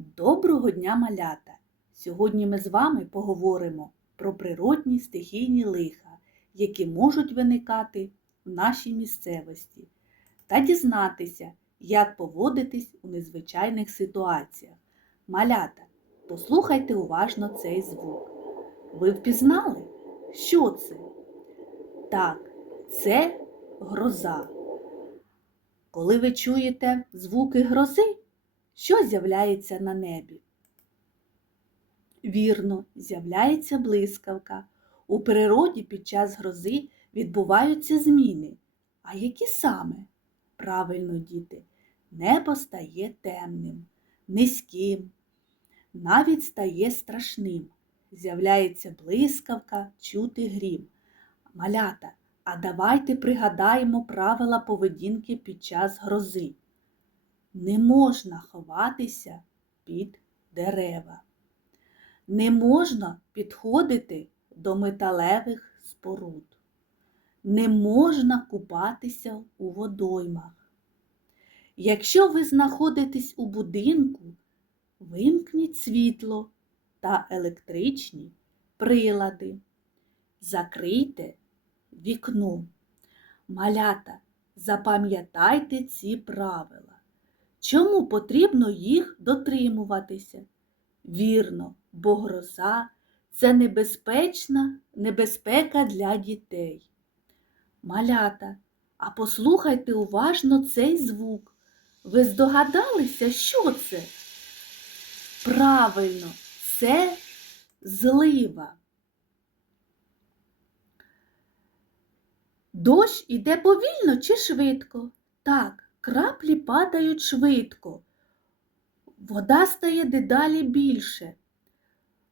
Доброго дня, малята! Сьогодні ми з вами поговоримо про природні стихійні лиха, які можуть виникати в нашій місцевості, та дізнатися, як поводитись у незвичайних ситуаціях. Малята, послухайте уважно цей звук. Ви впізнали, що це? Так, це гроза. Коли ви чуєте звуки грози, що з'являється на небі? Вірно, з'являється блискавка. У природі під час грози відбуваються зміни. А які саме? Правильно, діти, небо стає темним, низьким, навіть стає страшним. З'являється блискавка, чути грім. Малята, а давайте пригадаємо правила поведінки під час грози. Не можна ховатися під дерева. Не можна підходити до металевих споруд. Не можна купатися у водоймах. Якщо ви знаходитесь у будинку, вимкніть світло та електричні прилади. Закрийте вікно. Малята, запам'ятайте ці правила. Чому потрібно їх дотримуватися? Вірно, бо гроза це небезпечна небезпека для дітей. Малята, а послухайте уважно цей звук. Ви здогадалися, що це? Правильно, це злива. Дощ іде повільно чи швидко? Так, краплі падають швидко. Вода стає дедалі більше.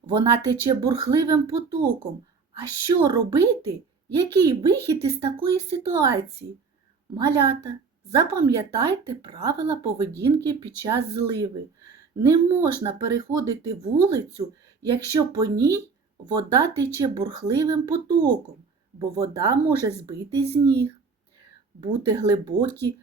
Вона тече бурхливим потоком. А що робити? Який вихід із такої ситуації? Малята, запам'ятайте правила поведінки під час зливи. Не можна переходити вулицю, якщо по ній вода тече бурхливим потоком, бо вода може збити з ніг. Бути глибокі,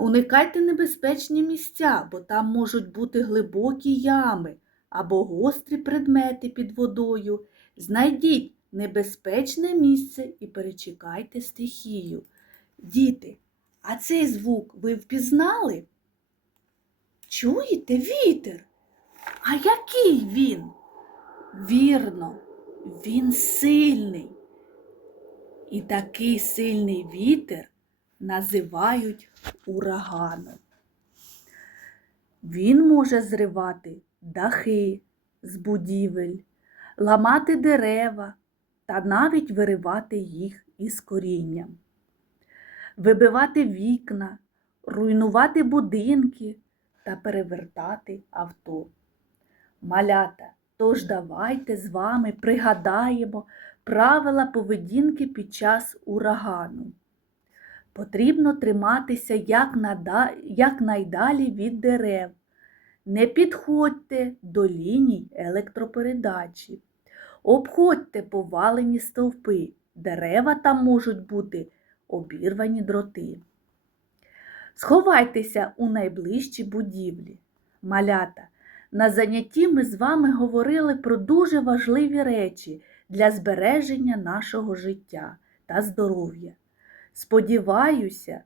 уникайте небезпечні місця, бо там можуть бути глибокі ями або гострі предмети під водою. Знайдіть небезпечне місце і перечекайте стихію. Діти, а цей звук ви впізнали? Чуєте вітер? А який він? Вірно, він сильний. І такий сильний вітер називають ураганом. Він може зривати дахи з будівель, ламати дерева та навіть виривати їх із корінням, вибивати вікна, руйнувати будинки та перевертати авто. Малята, тож давайте з вами пригадаємо правила поведінки під час урагану. Потрібно триматися якнайдалі від дерев. Не підходьте до ліній електропередачі. Обходьте повалені стовпи. Дерева там можуть бути обірвані дроти. Сховайтеся у найближчі будівлі. Малята, на занятті ми з вами говорили про дуже важливі речі для збереження нашого життя та здоров'я. Сподіваюся,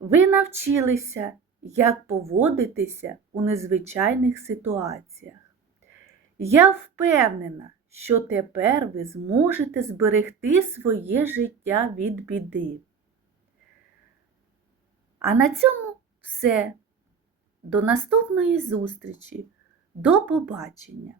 ви навчилися, як поводитися у незвичайних ситуаціях. Я впевнена, що тепер ви зможете зберегти своє життя від біди. А на цьому все. До наступної зустрічі. До побачення!